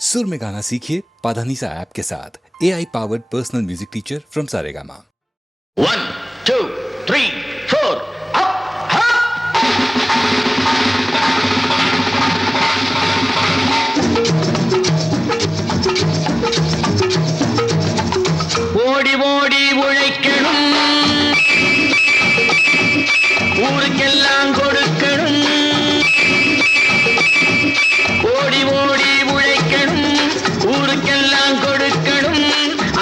सुर में गाना सीखिए पाधानीसा ऐप के साथ AI powered personal music teacher from Saregama. 1 2 3 4 ஓடி ஓடி உழைக்கணும், ஊருக்கெல்லாம் கொடுக்கணும். ஓடி ஓடி உழைக்கணும், ஊருக்கெல்லாம் கொடுக்கணும்.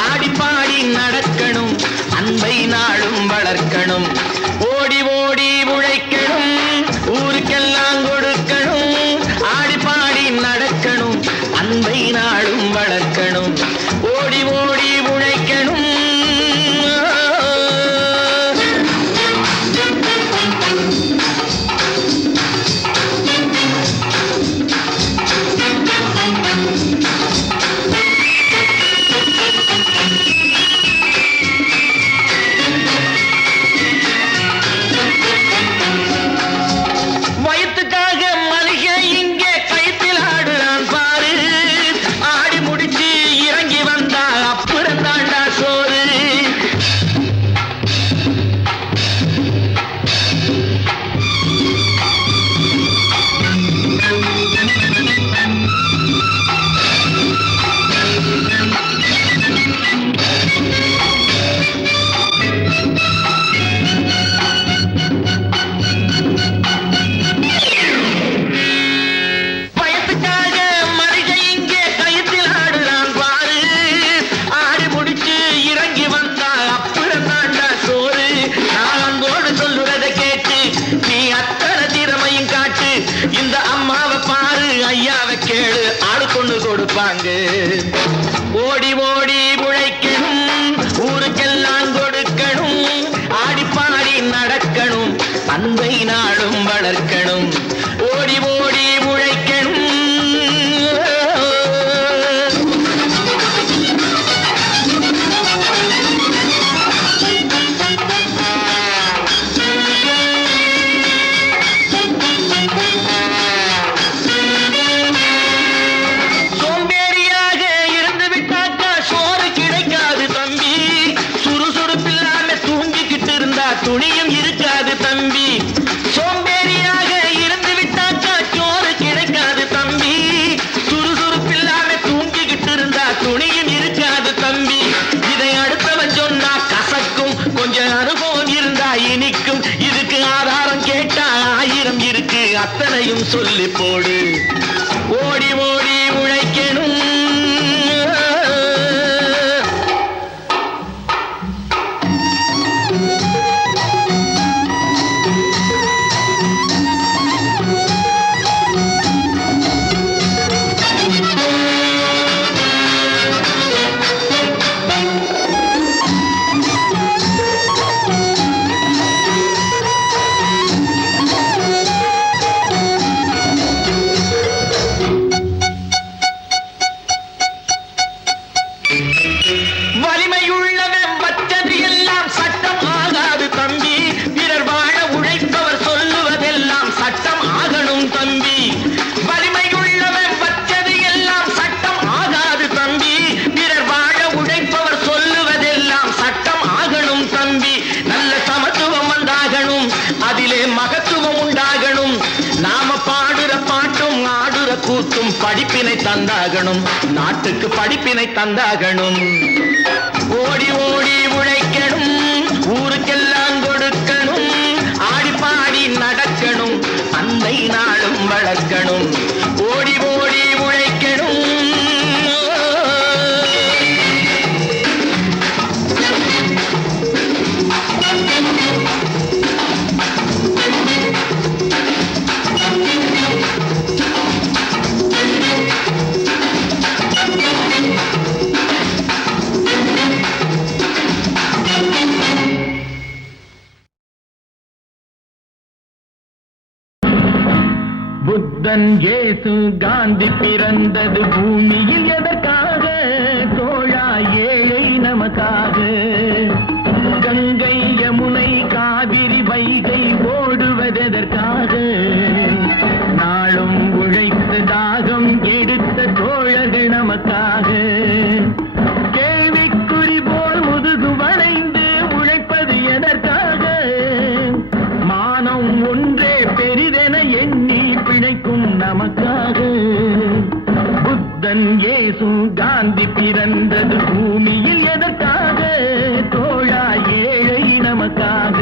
ஆடி பாடி நடக்கணும், அன்பை நாளும் வளர்க்கணும். ஓடி ஓடி உழைக்கணும், ஊருக்கெல்லாம் கொடுக்கணும். ஆடி பாடி நடக்கணும், அன்பை நாளும் வளர்க்கணும். ஓடி ஓடி உழைக்கணும். வயிற்றுக்காக மனுஷன் இங்கே கைத்தில் ஆடுறான் பாரு. ஆடி முடிச்சு இறங்கி வந்தா அப்புறம் தாண்டா சோறு. வயத்துக்காக மனுஷன் இங்கே கைத்தில் ஆடுறான் பாரு. ஆடி முடிச்சு இறங்கி வந்தா அப்புறம் தாண்டா சோறு. நான் அன்போடு சொல்லுறதை கேட்டு நீ அத்தனை திறமையும் காட்டு. இந்த அம்மாவை பாரு, ஐயாவை கேளு, ஆடு கொண்டு கொடுப்பாங்க. ஓடி ஓடி உழைக்கணும், ஊருக்கெல்லாம் கொடுக்கணும். ஆடி பாடி நடக்கணும், அன்பை நாளும் வளர்க்கணும். ஓடி ஓடி உழைக்கணும். சோம்பேறியாக இருந்து விட்டாக்கா சோறு கிடைக்காது தம்பி. சுறுசுறுப்பில்லாம தூங்கிக்கிட்டு இருந்தா துணியும் இருக்காது தம்பி. சோம்பேறியாக இருந்து விட்டாக்கா சோறு கிடைக்காது தம்பி. சுறுசுறுப்பில்லாம தூங்கிக்கிட்டு இருந்தா துணியும் இருக்காது தம்பி. இதை அடுத்தவன் சொன்னா கசக்கும், கொஞ்சம் அனுபவம் இருந்தா இனிக்கும். இதுக்கு ஆதாரம் கேட்டா 1000 இருக்கு, அத்தனையும் சொல்லி போடு. ஓடி ஓடி உழைக்கணும். வலிமையுள்ளவன் வச்சது எல்லாம் சட்டம் ஆகாது தம்பி. பிறர் வாழ உழைப்பவர் சொல்லுவதெல்லாம் சட்டம் ஆகணும் தம்பி. வலிமையுள்ளவன் வச்சது எல்லாம் சட்டம் ஆகாது தம்பி. பிறர் வாழ உழைப்பவர் சொல்லுவதெல்லாம் சட்டம் ஆகணும் தம்பி. நல்ல சமத்துவம் வந்தாகணும், அதிலே மகத்துவம் உண்டாகணும். நாம பாடுற பாட்டும் ஆடுற கூத்தும் படிப்பினை தந்தாகணும், நாட்டுக்கு படிப்பினை தந்தாகணும். ஓடி ஓடி உழைக்கணும், ஊருக்கெல்லாம் கொடுக்கணும். ஆடி பாடி நடக்கணும், அன்பை நாளும் வளர்க்கணும். ஓடி ஓடி உழைக்கணும். புத்தன் இயேசு காந்தி பிறந்தது பூமியில் எதற்காக? தோழா ஏழை நமக்காக. கங்கை யமுனை காவிரி வைகை ஓடுவதெதற்காக? நாளும் உழைத்து தாகம் எடுத்த தோழ அழகு நமக்காக. கேள்விக்குறி போல் முதுகு வளைந்து உழைப்பது எதற்காக? மானம் ஒன்றே பெரிதென எண்ணி பிழைக்கும் நமக்காக. புத்தன் இயேசு காந்தி பிறந்தது பூமியில் எதற்காக? தோழா ஏழை நமக்காக.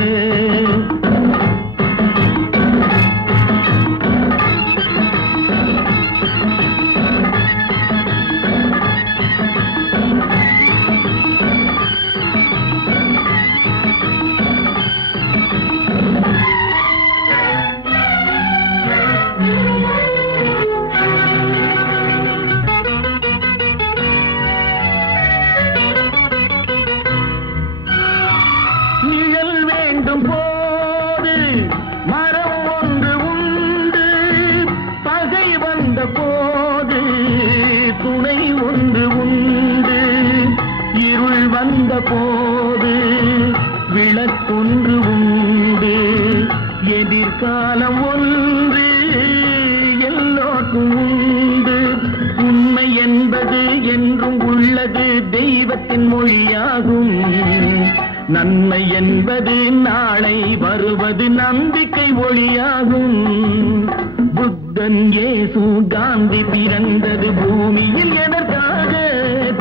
நிழல் வேண்டும் போது மரம் ஒன்று உண்டு, பகை வந்த போது துணை ஒன்று உண்டு, இருள் வந்த போது விளக்கொன்று உண்டு, எதிர்காலம் ஒன்று எல்லோருக்கும் உண்டு. உண்மை என்பது என்றும் உள்ளது, தெய்வத்தின் மொழியாகும். நன்மை என்பது நாளை வருவது, நம்பிக்கை ஒளியாகும். புத்தன் இயேசு காந்தி பிறந்தது பூமியில் எதற்காக?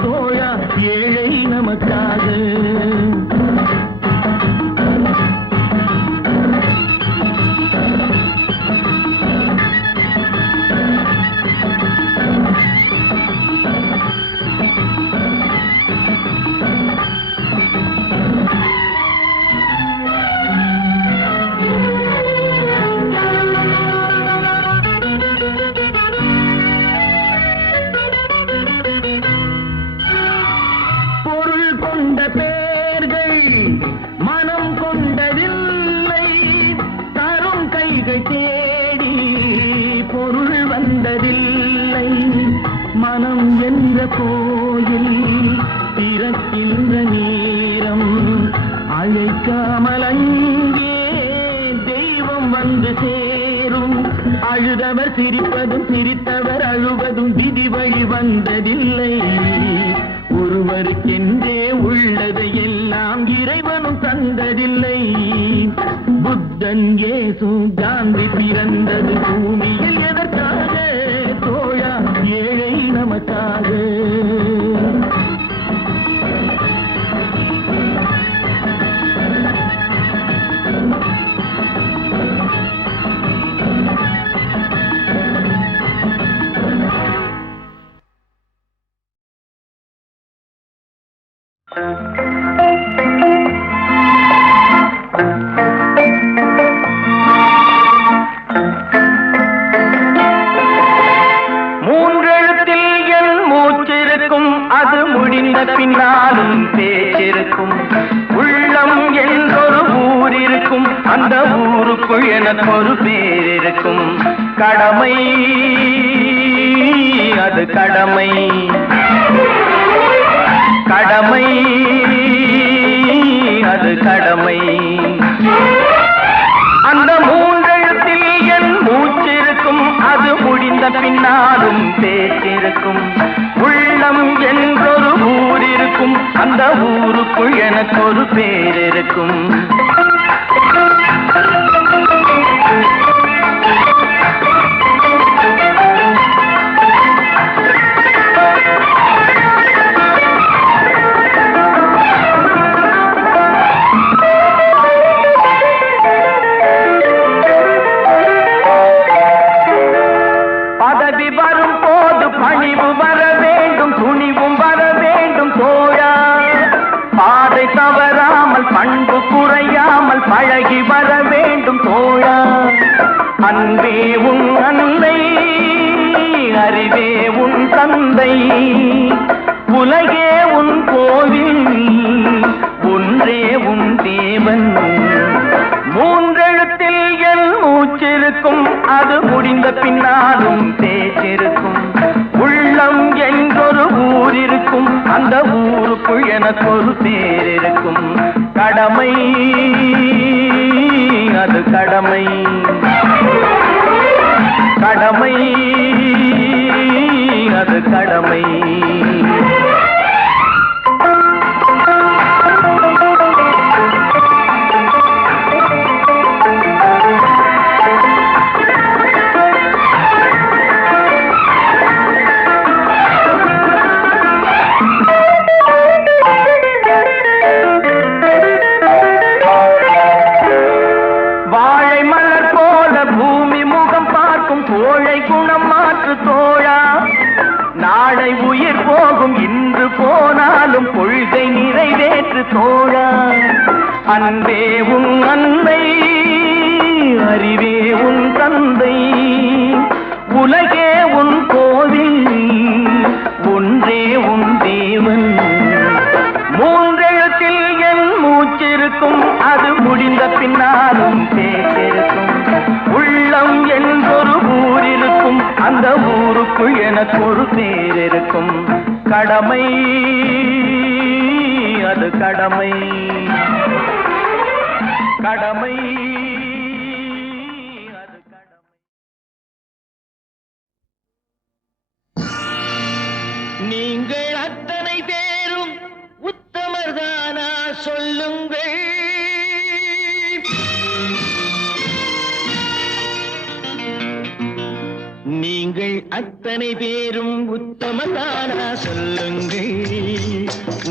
தோழா ஏழை நமக்காக. பொருள் கொண்ட பேர்கள் மனம் கொண்டதில்லை, தரும் கைகள் தேடி பொருள் வந்ததில்லை. மனம் என்ற கோயில் திறக்கின்ற நேரம், அழைக்காமல் அங்கே தெய்வம் வந்து சேரும். அழுதவர் சிரிப்பதும் சிரித்தவர் அழுவதும் விதி வழி வந்ததில்லை. ஒருவருக்கென்றே உள்ளது எல்லாம் இறைவனும் தந்ததில்லை. புத்தன் இயேசு காந்தி பிறந்தது பூமியில் எதற்காக? தோழா ஏழை நமக்காக. மூன்றெழுத்தில் என் மூச்சிருக்கும், அது முடிந்த பின்னாலும் பேச்சிருக்கும். உள்ளம் என்றொரு ஊர் இருக்கும், அந்த ஊருக்குள் எனக்கு ஒரு பேர் இருக்கும். கடமை அது கடமை, கடமை அது கடமை. அந்த மூன்றெழுத்தில் என் மூச்சிருக்கும், அது முடிந்த பின்னாலும் பேச்சிருக்கும். உள்ளம் என்றொரு ஊர் இருக்கும், அந்த ஊருக்குள் எனக்கு ஒரு பேர் இருக்கும். பதவி வரும் போது பணிவு வர வேண்டும், துணிவும் வர வேண்டும் தோழா. பாதை தவறாமல் பண்பு குறையாமல் பழகி வர வேண்டும் தோழா. அன்பே உன் அன்னை, அறிவே உன் தந்தை, உலகே உன் கோவில், ஒன்றே உன் தேவன். மூன்றெழுத்தில் என் மூச்சிருக்கும், அது முடிந்த பின்னாலும் பேச்சிருக்கும். உள்ளம் என்றொரு ஊர் இருக்கும், அந்த ஊருக்குள் எனக்கு ஒரு பேர் இருக்கும். கடமை அது கடமை, கடமை அது கடமை. கோழை குணம் மாற்று தோழா, நாளை உயிர் போகும் இன்று போனாலும் கொள்கை நிறைவேற்று தோழா. அன்பே உன் அன்னை, அறிவே உன் தந்தை, உலகே உன் கோவில், ஒன்றே உன் தேவன். மூன்றெழுத்தில் என் மூச்சிருக்கும், அது முடிந்த பின்னாலும் பேச்சிருக்கும். உள்ளம் என்றொரு ஊர் இருக்கும், அந்த ஊருக்குள் எனக்கு ஒரு பேர் இருக்கும். கடமை அது கடமை, கடமை அது கடமை. நீங்கள் அத்தனை பேரும் உத்தமர்தானா சொல்லுங்கள். நீங்கள் அத்தனை பேரும் உத்தமதானா சொல்லுங்கள்.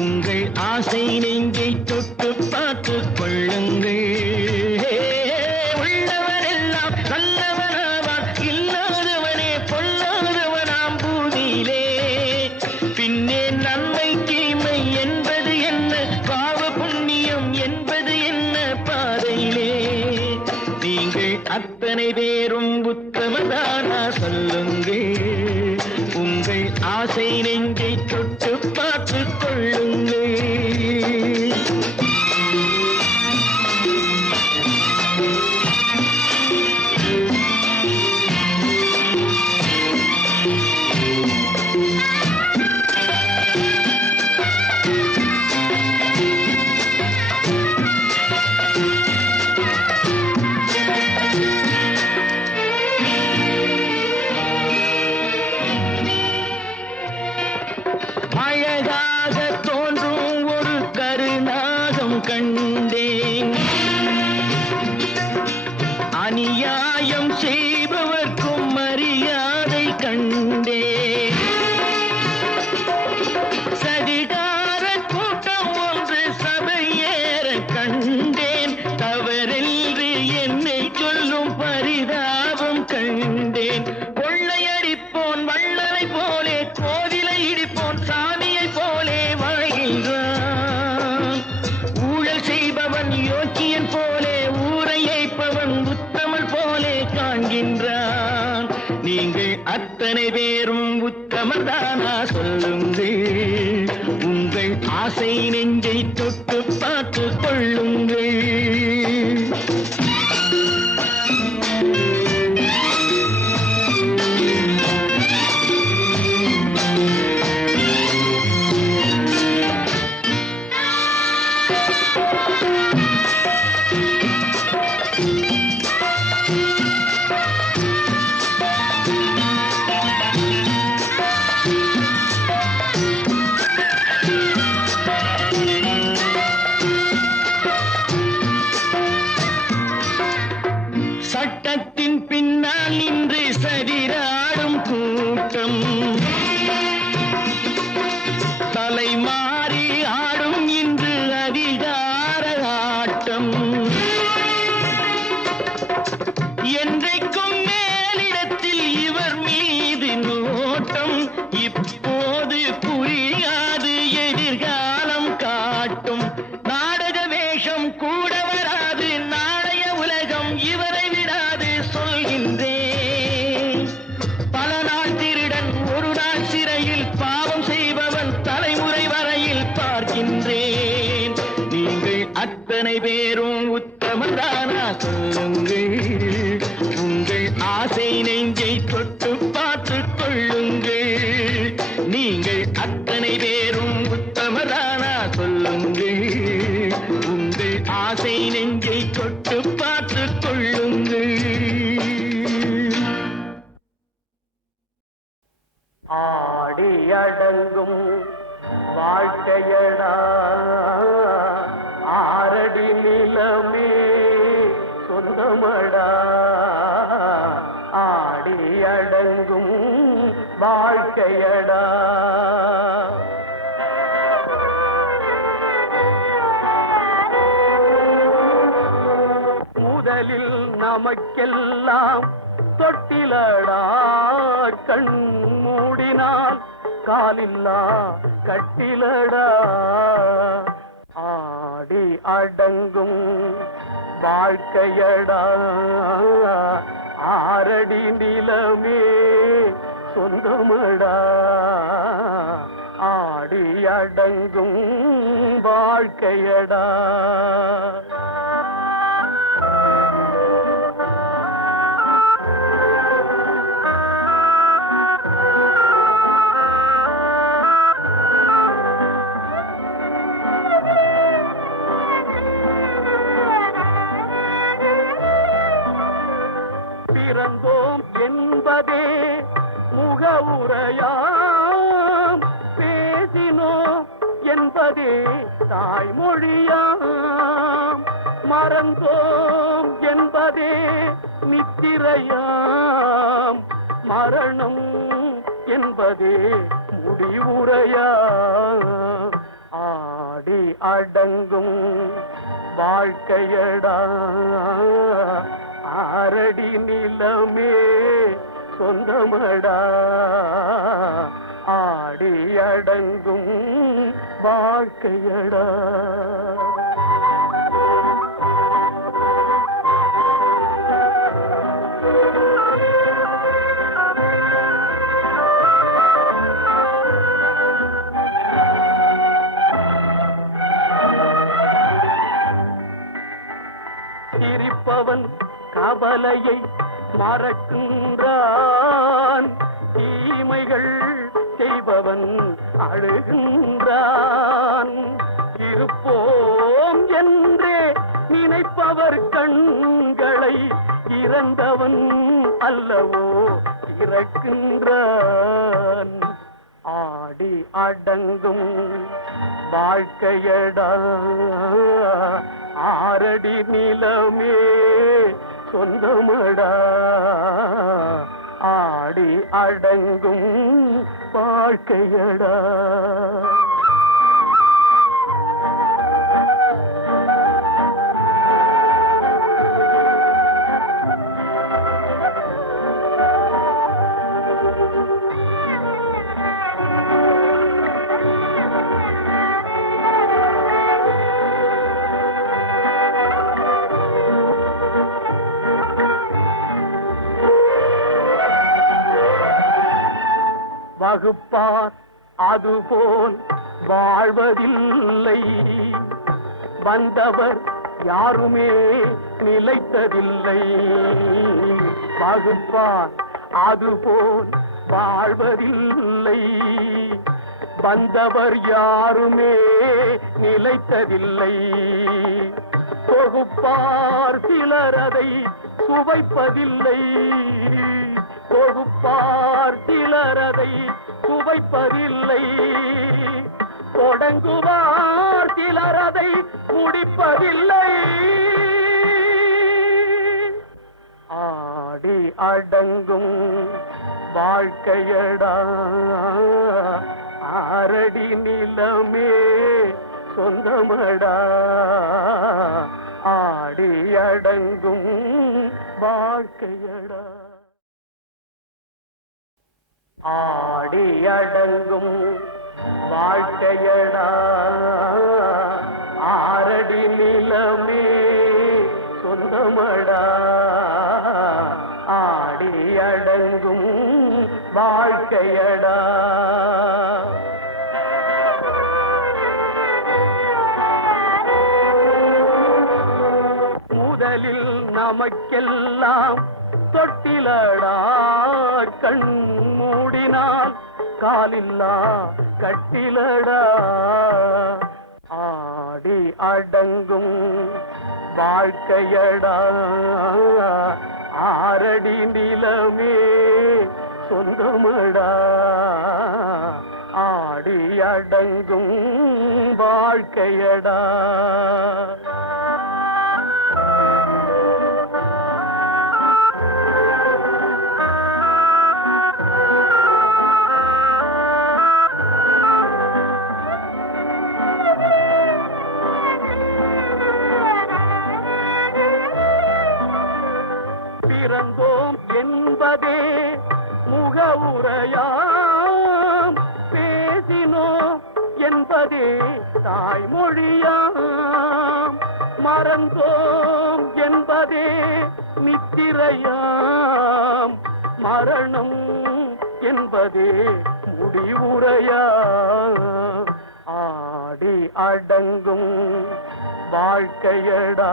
உங்கள் ஆசை நெஞ்சை தொட்டு பார்த்து கொள்ளுங்கள். உள்ளவரெல்லாம் நல்லவனாவான், இல்லாதவனே பொல்லாதவனாம் பூமியிலே. பின்னே நன்மை தீமை என்பது என்ன, பாவ புண்ணியம் என்பது என்ன பாதையிலே. நீங்கள் அத்தனை பேரும் உத்தமதானா சொல்லுங்கள். உங்கள் ஆசை நெஞ்சை தொட்டு பார்த்து கொள்ளுங்கள். அழகாக தோன்றும் ஒரு கருநாகம் கண்டேன், அநியாயம் செய்பவர்க்கும் மரியாதை கண்டேன். சதிகார கூட்டம் ஒன்று சபையேற கண்டேன், தவறென்று என்னை சொல்லும் பரிதாபம் கண்டேன். கொள்ளையடிப்போன் வள்ளலை போலே, கோவிலை இடிப்போன் சாமியை போலே வாழ்கின்றான். ஊழல் செய்பவன் யோக்கியன் போலே, ஊரை ஏய்ப்பவன் உத்தமன் போலே காண்கின்றான். நீங்கள் அத்தனை பேரும் உத்தமதானா சொல்லுங்கள். உங்கள் ஆசை நெஞ்சை தொட்டு பார்த்து கொள்ளுங்கள். சட்டத்தின் பின்னால் நின்று சதிராடும் கூட்டம், தலைமாறி ஆடும் இன்று அதிகார ஆட்டம். என்றைக்கும் மேலிடத்தில் இவர் மீது நோட்டம், இப்போது புரியாது எதிர்காலம் காட்டும். நாடக வேஷம் கூட வராது, நாளைய உலகம் இவரை விடாது சொல்கின்றேன். பல நாள் திருடன் ஒரு நாள் சிறையில், பாவம் செய்பவன் தலைமுறை வரையில் பார்க்கின்றேன். நீங்கள் அத்தனை பேரும் உத்தமதானா சொல்லுங்கள். உங்கள் ஆசை நெஞ்சை தொட்டு பார்த்து கொள்ளுங்கள். நீங்கள் அத்தனை பேரும் உத்தமதானா சொல்லுங்கள். உங்கள் ஆசை நெஞ்சை தொட்டு பார்த்து கொள்ளுங்கள். அடங்கும் வாழ்க்கையடா ஆரடி நிலமே சொந்தமடா ஆடி அடங்கும் வாழ்க்கையடா. முதலில் நமக்கெல்லாம் தொட்டிலடா கண் மூடினால் காலில்லா கட்டிலடா ஆடி அடங்கும் வாழ்க்கையடா ஆரடி நிலமே சொந்தமடா ஆடி அடங்கும் வாழ்க்கையடா. பிறந்தோம் என்பதே முகவுரையாம் பேசினோம் என்பதே தாய்மொழியாம் மறந்தோம் என்பதே நித்திரையாம் மரணம் என்பதே முடிவுரையாம் ஆடி அடங்கும் வாழ்க்கையடா ஆரடி நிலமே சொந்தமடா ஆடி அடங்கும் வாழ்க்கையடா. சிரிப்பவன் கவலையை மறக்கின்றான் தீமைகள் செய்பவன் அழுகின்றான். இருப்போம் என்றே நினைப்பவர் கண்களை இறந்தவன் அல்லவோ திறக்கின்றான். ஆடி அடங்கும் வாழ்க்கையடா ஆரடி நிலமே சொந்தமடா ஆடி அடங்கும் வாழ்க்கையடா. வகுப்பார் அதுபோல் வாழ்வதில்லை வந்தவர் யாருமே நிலைத்ததில்லை. வகுப்பார் அதுபோல் வாழ்வதில்லை வந்தவர் யாருமே நிலைத்ததில்லை. தொகுப்பார் சிலர் அதை சுவைப்பதில்லை தொகுப்பார் சிலர் அதை சுவைப்பதில்லை. தொடங்குவார் சிலர் அதை முடிப்பதில்லை. ஆடி அடங்கும் வாழ்க்கையடா ஆரடி நிலமே சொந்தமடா ஆடி அடங்கும் வாழ்க்கையடா. ஆடி அடங்கும் வாழ்க்கையடா ஆரடி நிலமே சொந்தமடா ஆடி அடங்கும் வாழ்க்கையடா. முதலில் நமக்கெல்லாம் தொட்டிலடா கண் மூடினால் காலில்லா கட்டிலடா ஆடி அடங்கும் வாழ்க்கையடா ஆரடி நிலமே சொந்தமடா அடங்கும் வாழ்க்கையடா. பிறந்தோம் என்பதே முகவுரையாம், பேசினோம் என்பதே தாய்மொழியாம், மறந்தோம் என்பதே நித்திரையாம், மரணம் என்பதே முடிவுரையாம். ஆடி அடங்கும் வாழ்க்கையடா,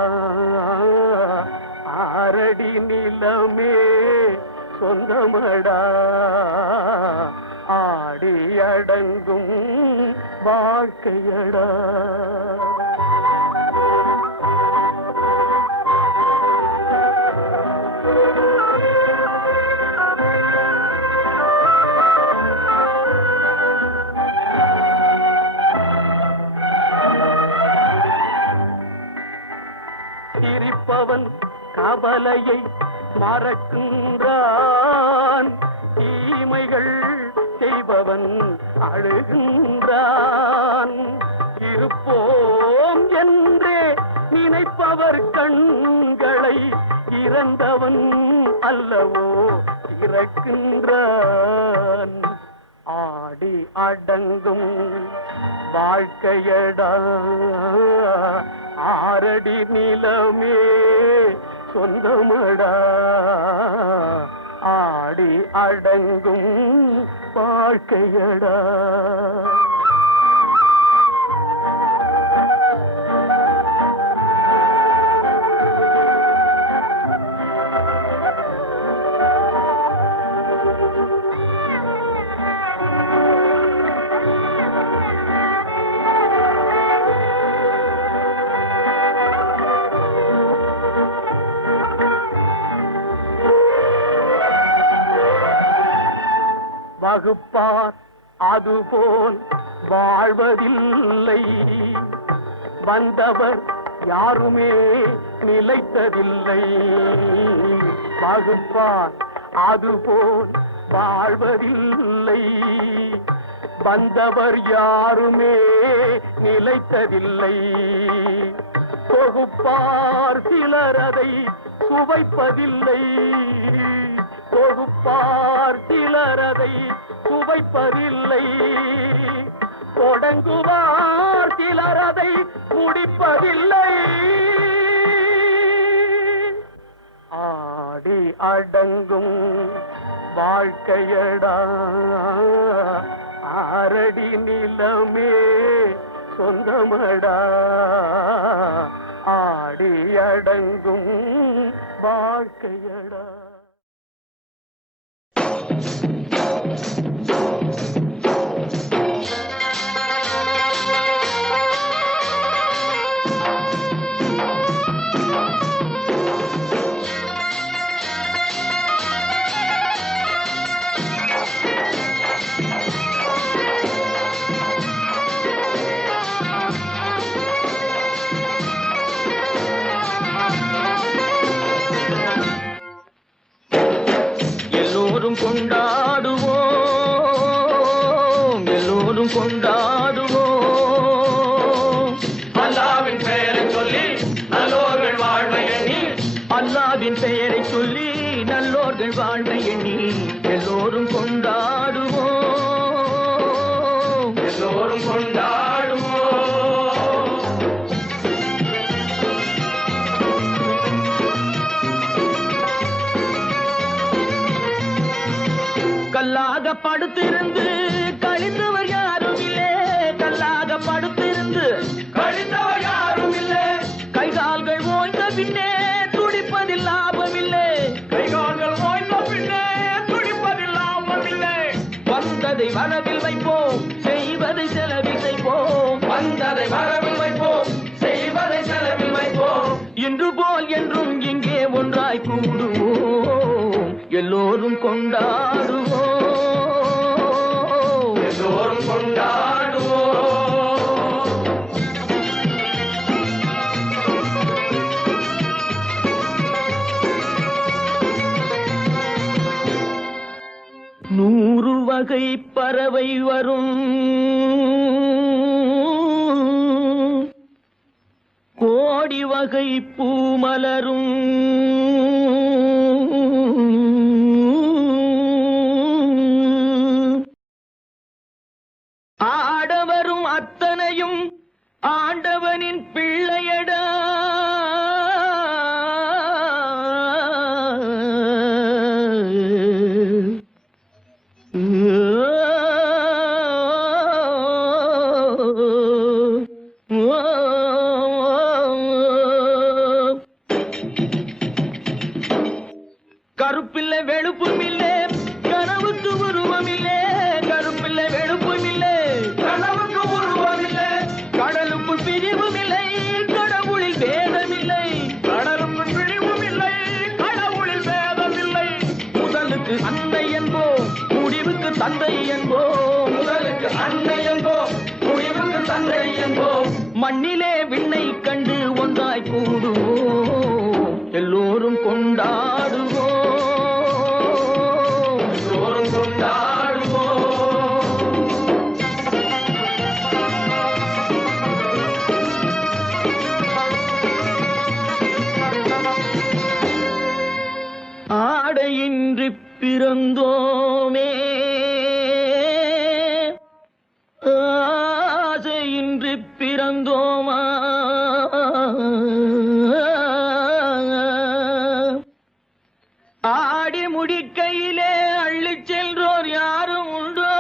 ஆரடி நிலமே சொந்தமடா, ஆடி அடங்கும் வாழ்க்கையடா. சிரிப்பவன் கவலையை மறக்கின்றான், தீமைகள் செய்பவன் அழுகின்றான். இருப்போம் என்றே நினைப்பவர் கண்களை இறந்தவன் அல்லவோ திறக்கின்றான். ஆடி அடங்கும் வாழ்க்கையடா, ஆரடி நிலமே சொந்தமடா, ஆடி அடங்கும் வாழ்க்கையடா. வகுப்பார் அதுபோல் வாழ்வதில்லை, வந்தவர் யாருமே நிலைத்ததில்லை. வகுப்பார் அதுபோல் வாழ்வதில்லை, வந்தவர் யாருமே நிலைத்ததில்லை. தொகுப்பார் சிலர் அதை சுவைப்பதில்லை, தொகுப்பார் சிலர் அதை சுவைப்பதில்லை. தொடங்குவார் சிலர் அதை முடிப்பதில்லை. ஆடி அடங்கும் வாழ்க்கையடா, ஆரடி நிலமே சொந்தமடா, ஆடி அடங்கும் வாழ்க்கையடா. கொண்டாடுவோம், எல்லோரும் கொண்டாடுவோம். அல்லாவின் பெயரை சொல்லி நல்லோர்கள் வாழ்வை எண்ணி, அல்லாவின் பெயரை சொல்லி நல்லோர்கள் வாழ்வை எண்ணி எல்லோரும் கொண்டாடுவோம், எல்லோரும் கொண்டாடுவோம். கல்லாக படுத்திருந்து கழிந்தவர் யாரும் இல்லை, கல்லாக படுத்திருந்து கழிந்தவர் யாரும் இல்லை, கைகால்கள் ஓய்ந்த பின்னே துடிப்பதில் லாபமில்லை, கைகால்கள் ஓய்ந்த பின்னே துடிப்பதில் லாபமில்லை. வந்ததை வரவில் வைப்போம், செய்வதை செலவில் செய்வோம், வந்ததை வரவில் வைப்போம், செய்வதை செலவில் வைப்போம். இன்று போல் என்றும் இங்கே ஒன்றாய் கூடுவோம், எல்லோரும் கொண்டாடுவோம், எல்லோரும் கொண்டாடுவோம். வகை பறவை வரும், கோடி வகை பூமலரும், ஆடவரும் அத்தனையும் ஆண்டவனின் பிள்ளையடா. கருப்பில்லை வெளுப்பும் இல்லே, கனவுக்கு உருவம் இல்லே. கருப்பில்லை வெளுப்பும் இல்லே, கனவுக்கு உருவம் இல்லை. கடலுக்குள் பிரிவும் இல்லை, கடவுளில் வேதம் இல்லை. கடலுக்குள் பிரிவும் இல்லை, கடவுளில் வேதம் இல்லை. முதலுக்கு அன்னை என்போம், முடிவுக்கு தந்தை என்போம். முதலுக்கு அன்னை என்போம், முடிவுக்கு தந்தை என்போம். மண்ணிலே விண்ணை கண்டு ஒன்றாய் கூடுவோம், எல்லோரும் கொண்டாடுவோம், எல்லோரும் கொண்டாடுவோம். ஆடையின்றி பிறந்தோமே, ஆசையின்றி பிறந்தோமா. ஆடி முடிக்கையிலே அள்ளிச் சென்றோர் யாரும் உண்டோ.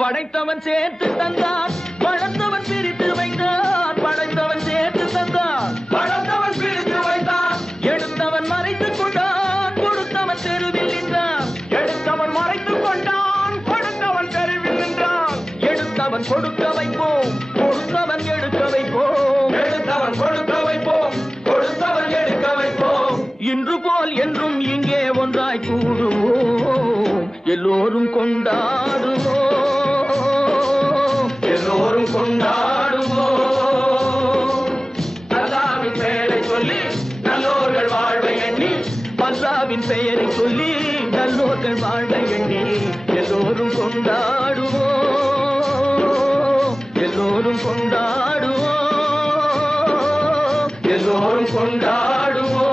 படைத்தவன் சேர்த்து தந்தான், படைத்தவன் பிரித்து வைத்தான். படைத்தவன் சேர்த்து தந்தான், படைத்தவன் பிரித்து வைத்தான். எடுத்தவன் மறைத்துக் கொண்டான், கொடுத்தவன் தெருவில் நின்றான். எடுத்தவன் மறைத்துக் கொண்டான், கொடுத்தவன் தெருவில் நின்றான். எடுத்தவன் கொடுக்க வைப்போம், கொடுத்தவன் எடுக்க வைப்போம். எடுத்தவன் கொடுக்க வைப்போம், கொடுத்தவன் எடுக்க வைப்போம். இன்று போல் என்றும் இங்கே ஒன்றாய் கூடுவோம், எல்லோரும் கொண்டாடுவோம், எல்லோரும் கொண்டாடுவோம். அல்லாவின் பெயரை சொல்லி நல்லோர்கள் வாழ்வை எண்ணி, அல்லாவின் பெயரை சொல்லி நல்லோர்கள் வாழ்வை எண்ணி, எல்லோரும் கொண்டாடுவோம், எல்லோரும் கொண்டாடுவோம், எல்லோரும் கொண்டாடுவோம்.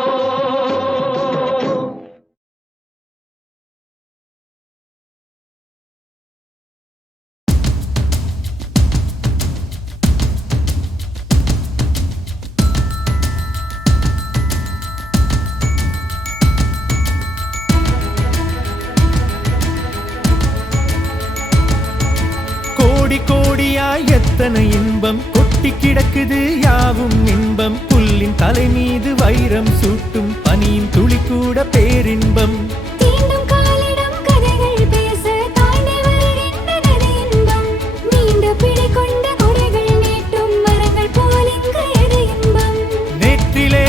கோடியாய் எத்தனை இன்பம் கொட்டி கிடக்குது, யாவும் இன்பம். புல்லின் தலை மீது வைரம் சூட்டும் பனியின் துளி கூட பேரின்பம். தீண்டும் காலிடம் கதைகள் பேச தாண்டி வருகின்றது இன்பம். நீண்ட பிடி கொண்ட கொடைகள் நீட்டும் மரங்கள் போல் இங்கு எது இன்பம். நேற்றிலே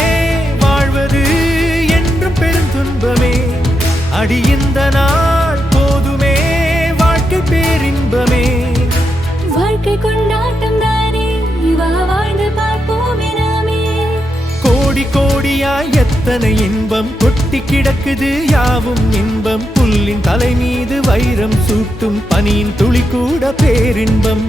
வாழ்வது என்றும் பெருந்துன்பமே, அடி இந்த நாள் போதுமே வாழ்க்கை பேரின்பமே. வாழ்க்கை கொண்டாட்டம் தானே, வா வாழ்ந்து பார்ப்போமே நாமே. கோடியாய் எத்தனை இன்பம் கொட்டி கிடக்குது, யாவும் இன்பம். புல்லின் தலை மீது வைரம் சூட்டும் பனியின் துளி கூட பேரின்பம்.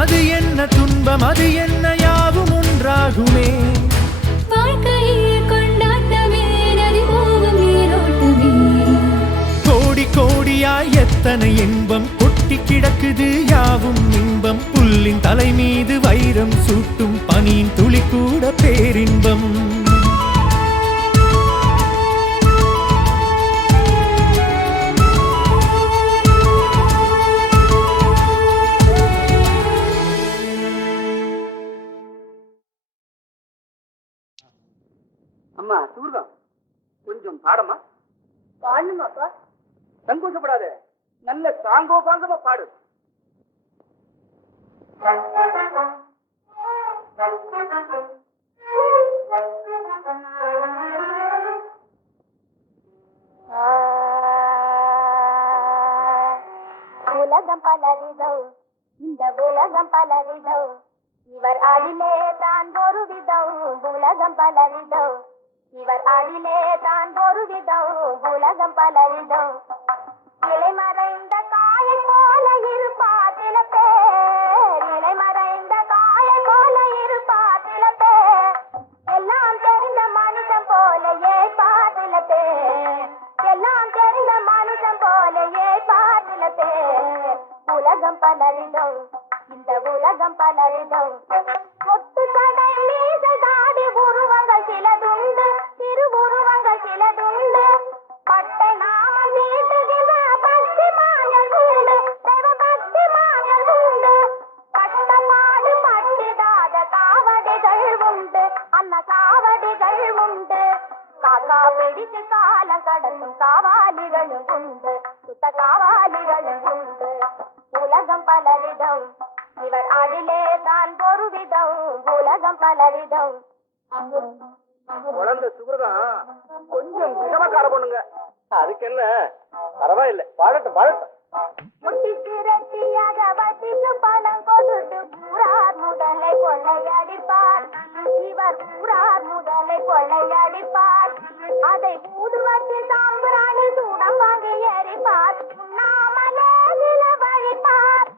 அது என்ன துன்பம் அது என்ன யாவும் ஒன்றாகுமே. வாழ்க்கையில் கொண்டாட்டமே நதி போகும் நீரோட்டமே. கோடி கோடியாய் எத்தனை இன்பம் கொட்டி கிடக்குது யாவும் இன்பம். புல்லின் தலை மீது வைரம் சூட்டும் பனியின் துளி கூட பேரின்பம். அம்மா சூர்தான் கொஞ்சம் பாடமா பாடணுமாப்பா. சங்கோஷப்படாத, நல்ல சாங்கோபாங்கமா பாடு. உலகம் பலவிதம், இந்த உலகம் பலவிதம், இவர் அதிலே தான் ஒரு விதம். உலகம் பலவிதம், இவர் அதிலே தான் ஒரு விதம். உலகம் பலவிதம். இலைமறைந்த காயை போல இருப்பார் சில பேர். இலைமறைந்த காயை போல இருப்பார் சில பேர். எல்லாம் தெரிந்த மனுஷன் போல ஏற்பார் சில பேர். எல்லாம் தெரிந்த மனுஷன் போல ஏற்பார் சில பேர். உலகம் பலவிதம், இந்த உலகம் பலவிதம். கொட்டு கடை மீசல் தாடி உருவங்கள் சிலதுண்டு, திருவுருவங்கள் சிலதுண்டு. பட்டை நாமம் நீட்டுகின்ற பக்தி மாயல் உண்டு, தெய்வ பக்தி மாயல் உண்டு. கட்டமாடு பட்டிடாத காவடிகள் உண்டு, அந்த காவடிகள் உண்டு. காக்கா பிடித்து காலம் கடந்தும் காவாலிகளும் உண்டு, சுத்த காவாலிகளும் உண்டு. உலகம் பலவிதம், இவர் அதிலே தான் ஒரு விதம். உலகம் பலவிதம். குழந்தை சுகிருதான் கொஞ்சம் விஷமக்கார பொண்ணுங்க. அதுக்கு என்ன, பரவாயில்லை, பாடட்டும் பாடட்டும். முட்டிக்கு ரத்தியாக வட்டிக்கு பணம் கொடுத்து ஊரார் முதலை கொள்ளையடிப்பார். இவர் ஊரார் முதலை கொள்ளையடிப்பார். அதை ஊதுவத்தி சாம்பிராணி சூடம் வாங்கி எரிப்பார். உண்ணாமலே சில வழிப்பார்.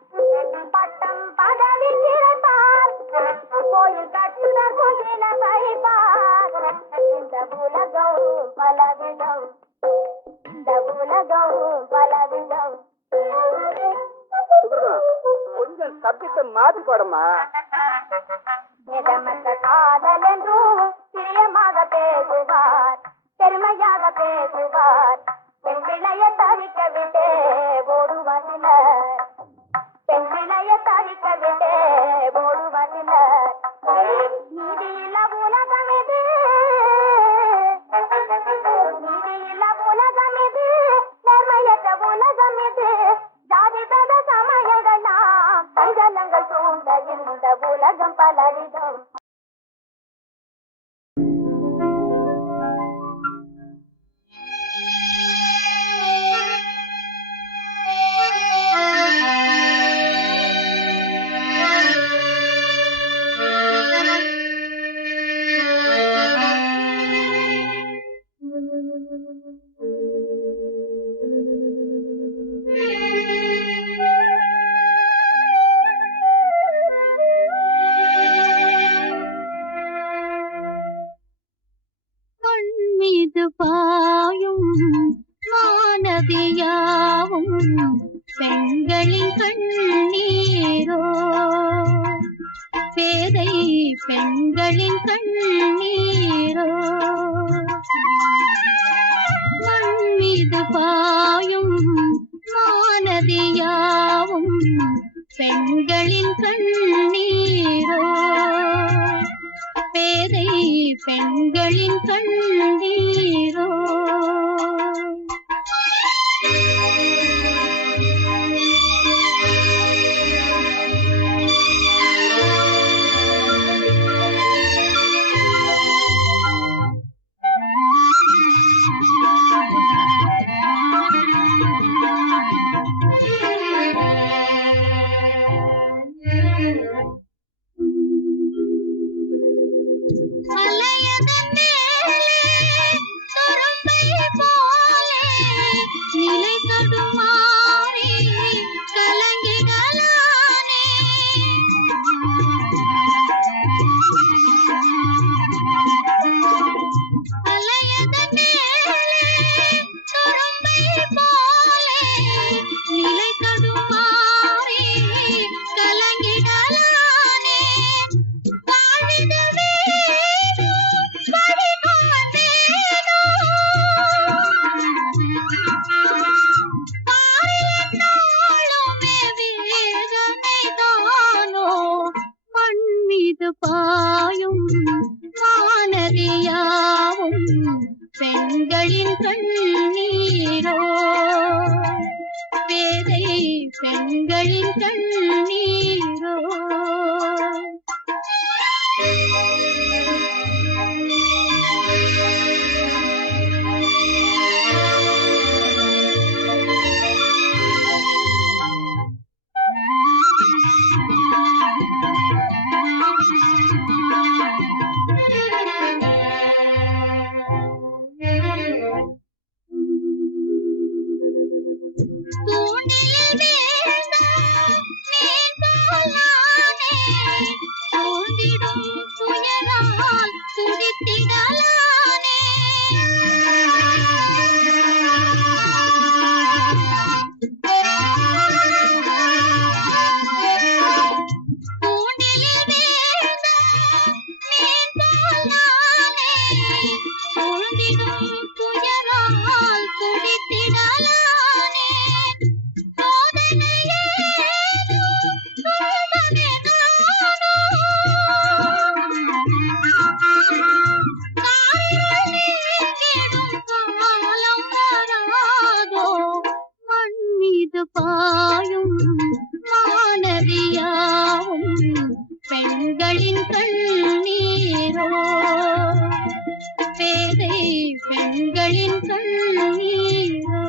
பட்டம் பதவி கிடைப்பார். கோயில் கட்டுதற்கும் சில வழிப்பார். இந்த உலகம் பலவிதம், இந்த உலகம் பலவிதம். சுகிருதான் கொஞ்சம் சப்ஜெக்ட மாத்தி பாடமா. நிஜமற்ற காதல் என்றும் பிரியமாக பேசுவார், பெருமையாக பேசுவார். பெண் பிள்ளைய தவிக்க விட்டே ஓடுவதிலர், பெண் பிள்ளைய தவிக்க விட்டே ஓடுவதிலர். நீதியில்ல உலகம் இது, நீதியில்ல உலகம் இது, நேர்மையற்ற உலகம் இது. ஜாதி தத சமயங்கள் நாம் சஞ்சலங்கள் சூழ்ந்த இந்த உலகம் பலவிதம். மீது பாயும் மானதியாவும் பெண்களின் கண்ணீரோ, பேதை பெண்களின் கண்ணீரோ. மண் மீது பாயும் மானதியாவும் பெண்களின் கண்ணீரோ, பேதை பெண்களின் கண்ணீரோ. மலையதன் மேலே துரும்பை போலே மீது பாயும் வானதியாவும் பெண்களின் கண்ணீரோ பேதை பெண்களின் கண்ணீரோ பாயும் மானதியாவும் பெண்களின் கண்ணீரோ பேதை பெண்களின் கண்ணீரோ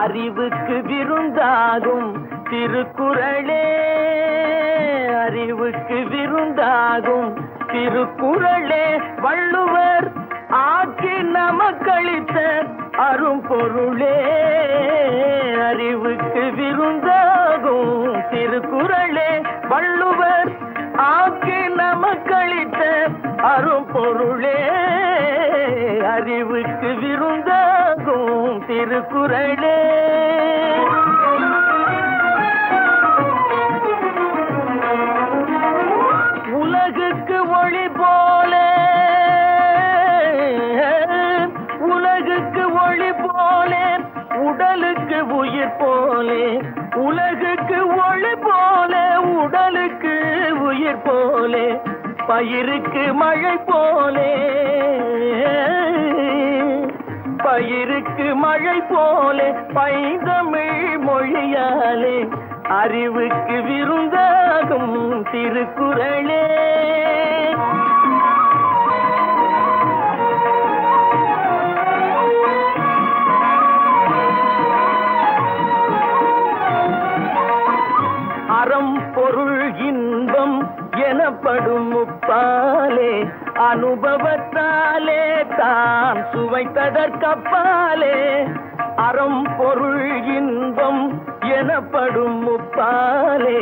அறிவுக்கு விருந்தாகும் திருக்குறளே அறிவுக்கு விருந்தாகும் திருக்குறளே வள்ளுவர் ஆக்கி நமக்களித்த அரும்பொருளே அறிவுக்கு விருந்தாகும் திருக்குறளே வள்ளுவர் ஆக்கி நமக்களித்த அரும்பொருளே அறிவுக்கு விருந்தாகும் திருக்குறளே உலகுக்கு ஒளி போல உலகுக்கு ஒளி போல உடலுக்கு உயிர் போலே உலகுக்கு ஒளி போல உடலுக்கு உயிர் போலே பயிருக்கு மழை போலே பயிருக்கு மழை போலே பைந்தமிழ் மொழியாலே அறிவுக்கு விருந்தாகும் திருக்குறளே அறம் பொருள் இன்பம் எனப்படும் முப்பாலே அனுபவத்தாலே தான் சுவைத்ததற்கப்பாலே அறம் பொருள் இன்பம் எனப்படும் முப்பாலே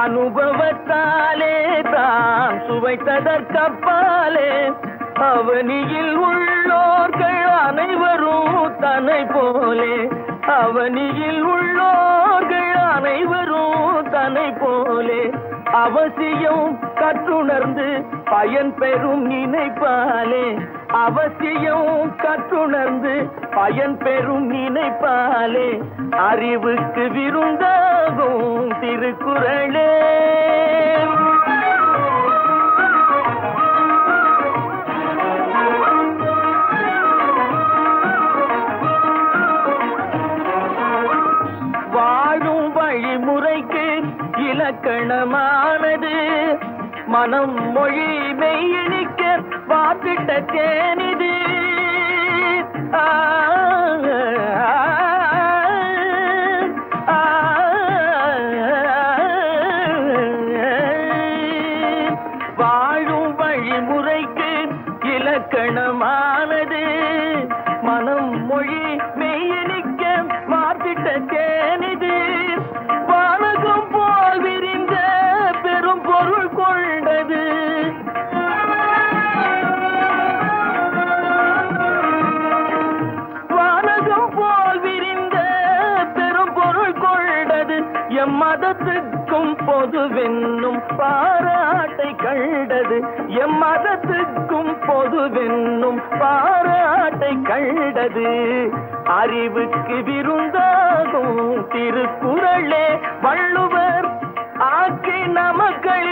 அனுபவத்தாலே தான் சுவைத்ததற்கப்பாலே அவனியில் உள்ளோர்கள் அனைவரும் தன்னை போலே அவனியில் உள்ளோர்கள் அனைவரும் தன்னை போலே அவசியம் கற்றுணர்ந்து பயன் பெறும் நினைப்பாலே அவசியம் கற்றுணர்ந்து பயன் பெறும் நினைப்பாலே அறிவுக்கு விருந்தாகும் திருக்குறளே வாழும் வழிமுறைக்கு இலக்கணமானது மனம் மொழி மெய்யணிக்க வாத்திட்ட தேனிது வாழும் வழிமுறைக்கு இலக்கணமானது மனம் மொழி மெய்யணிக்க வாத்திட்ட தேனிது வானகம் போல் விரிந்த பெரும் எம்மதத்துக்கும் பொதுவென்னும் பாராட்டை கண்டது. எம்மதத்துக்கும் பொதுவென்னும் பாராட்டை கண்டது. அறிவுக்கு விருந்தாகும் திருக்குறளே வள்ளுவர் ஆக்கி நமக்களி